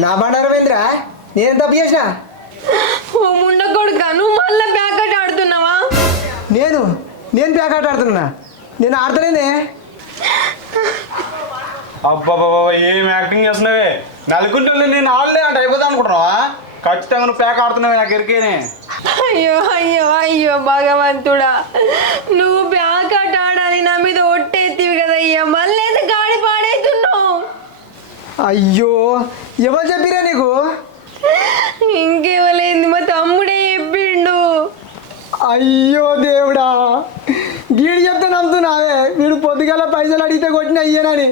నా బండారమేంద్రా నేను తప్పు చేసిన? ఓ ముండ కొడుక నువ్వు మళ్ళీ ప్యాకెట్ ఆడుతున్నావా? నేను ప్యాకెట్ ఆడుతున్నా? నేను ఆడతలేనే. అబ్బాబా ఏం యాక్టింగ్ చేస్తున్నావే? నలుగుంటే నేను ఆడలే అంటే అయిపోతా అనుకుంటున్నావా? ఖచ్చితంగా నువ్వు ప్యాక్ ఆడుతున్నావే, నాకు ఎరికేనే. అయ్యో అయ్యో అయ్యో భగవంతుడా, నువ్వు ప్యాకెట్ ఆడాలి నా మీద ఒట్టేతివి కదయ్యా, మళ్ళీ ఎందుకు గాడి పాడైతున్నావు? అయ్యో ఎవరు చెప్పిరా నీకు? ఇంకేవలేంది, మా తమ్ముడే చెప్పిండు. అయ్యో దేవుడా, వీడు చెప్తే నమ్ముతున్నావే? వీడు పొద్దుగల పైసలు అడిగితే కొట్టిన అయ్యానని,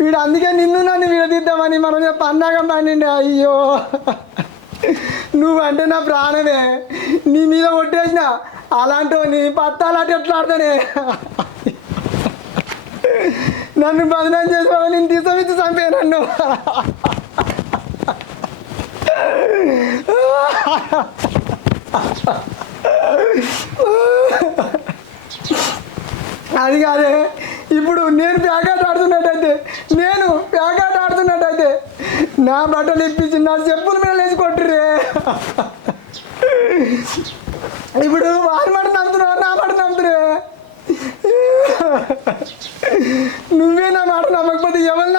వీడు అందుకే నిన్ను నన్ను విడదీద్దామని మనం పన్నాగం పండిండే. అయ్యో నువ్వంటే నా ప్రాణమే, నీ మీద కొట్టేసిన అలాంటి నీ పత్తాలాంటి ఎట్లా ఆడతానే? నన్ను బదనాం చేసావు, నేను తీసమిచ్చి చంపే నన్ను. అది కాదే, ఇప్పుడు నేను ప్యాకెట్ ఆడుతున్నట్టయితే నా బట్టలు ఇప్పించి నా చెప్పుల మీద లేచి కొట్టురే. ఇప్పుడు వారి మాట నమ్ముతున్నావు, నా మాట నమ్ముతురే. నువ్వే నా మాట నమ్మకపోతే ఎవరు